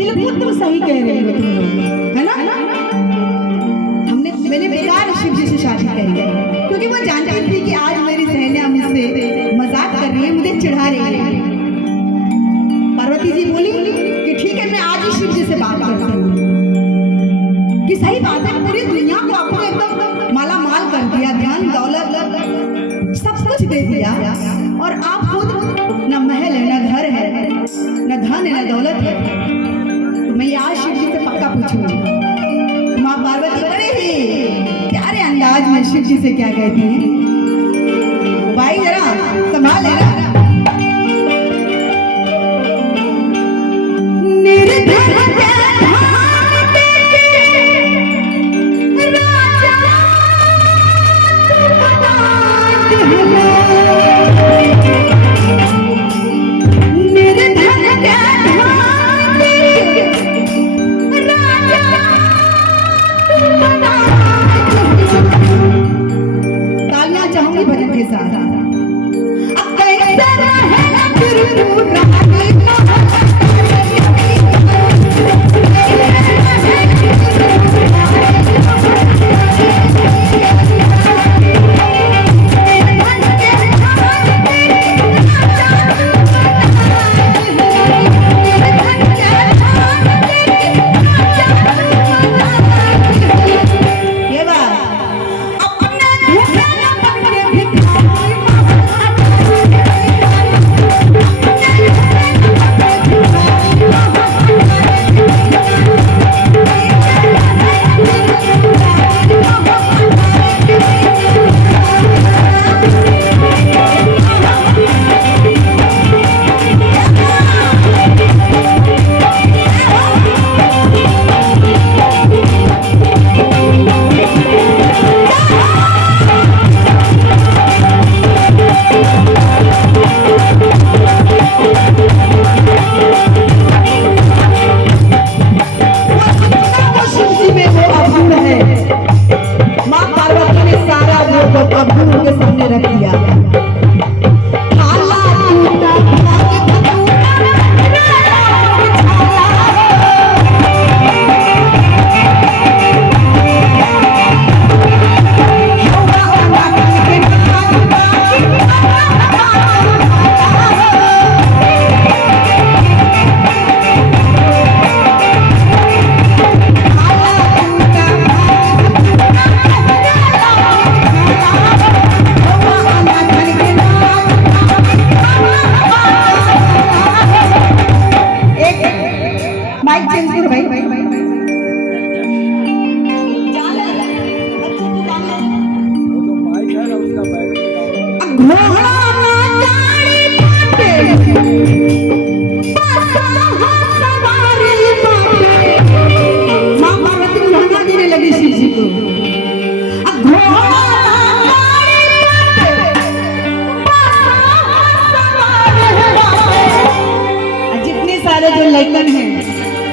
बिल्कुल तुम सही कह रही हो तुम लोग, है ना? मैंने बेकार शिव जी से शादी करी है क्योंकि वो जानती थी कि आज मेरी सहेलियां मुझसे मजाक कर रही है, मुझे चिढ़ा रही है। पार्वती जी बोली कि ठीक है, मैं आज ही शिव जी से बात करती हूँ कि सही बात है, पूरी दुनिया को आपने एकदम माला माल कर दिया, धन दौलत सब कुछ दे दिया, और आप खुद न महल है, न घर है, न धन है, न दौलत है। तो मैं आज शिव जी से पक्का पूछूंगी। माँ पार्वती बड़े ही प्यारे अंदाज में शिव जी से क्या कहती हैं, भाई जरा संभाल लेना। तालियां चाहूंगी भजन के साथ। अब कैसे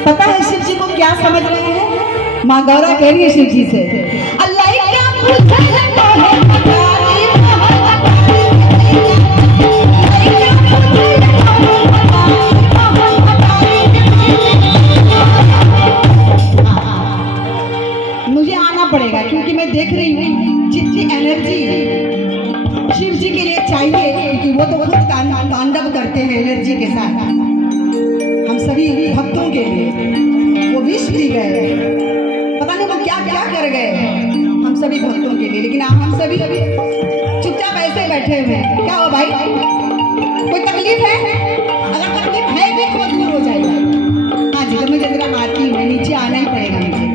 पता है शिव जी को क्या समझ रहे हैं? माँ गौरा कह रही है शिव जी से, अल्लाह मुझे आना पड़ेगा क्योंकि मैं देख रही हूँ जितनी एनर्जी शिव जी के लिए चाहिए, क्योंकि वो तो खुद तांडव करते हैं एनर्जी के साथ। हम सभी भक्तों के लिए वो विष भी गए, पता नहीं वो क्या क्या कर गए हम सभी भक्तों के लिए, लेकिन हम सभी चुपचाप ऐसे बैठे हुए हैं। क्या हो भाई, कोई तकलीफ है? अगर तकलीफ है भी तो दूर हो जाएगा। हाँ जी, तो मुझे जरा आती हूँ, नीचे आना ही पड़ेगा मुझे।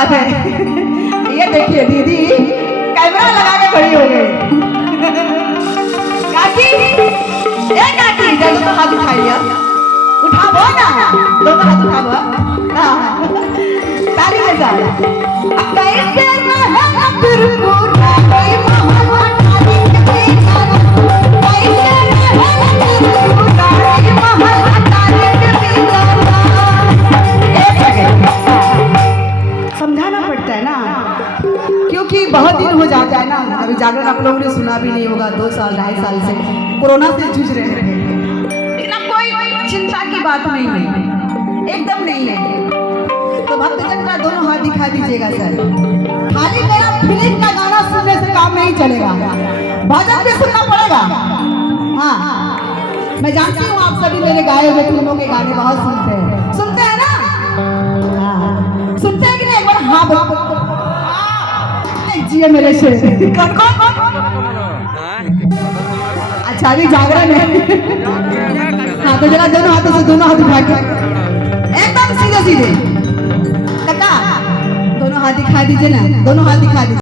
बात है। ये देखिए दीदी कैमरा लगा के खड़ी हो गई। काकी ए काकी जब तो हाथ उठाइए, उठाबो ना, दोनों हाथ उठाबो। हां ताली बजा। कैसे रहे फिर पूरा कोई महान ताली के गाना, कैसे रहे फिर पूरा कोई महान ताली के गाना। एक सेकंड समझाना पड़ता है ना, क्योंकि बहुत दिन हो जाता है ना। अभी जागरण आप लोगों ने सुना भी नहीं होगा, 2 साल 2.5 साल से कोरोना से जूझ रहे हैं, लेकिन अब कोई चिंता की बात नहीं है, एकदम नहीं है। तो भक्तजन का दोनों हाथ दिखा दीजिएगा सर। खाली मेरा फिल्म का गाना सुनने से काम नहीं चलेगा, भजन भी सुनना पड़ेगा। हाँ मैं जानती हूँ आप सभी मेरे गाए हुए फिल्मों के गाने बहुत सुनते हैं ना। हाँ सुनते हैं कि नहीं? एक बार हाँ बोलो जी मेरे शेर। कौन कौन? अच्छा अभी जागरण है। हाँ तो जरा दोनों हाथों से दोनों हाथ उठा के एकदम सीधे सीधे, दोनों हाथ दिखा दीजिए ना, दोनों हाथ दिखा दीजिए।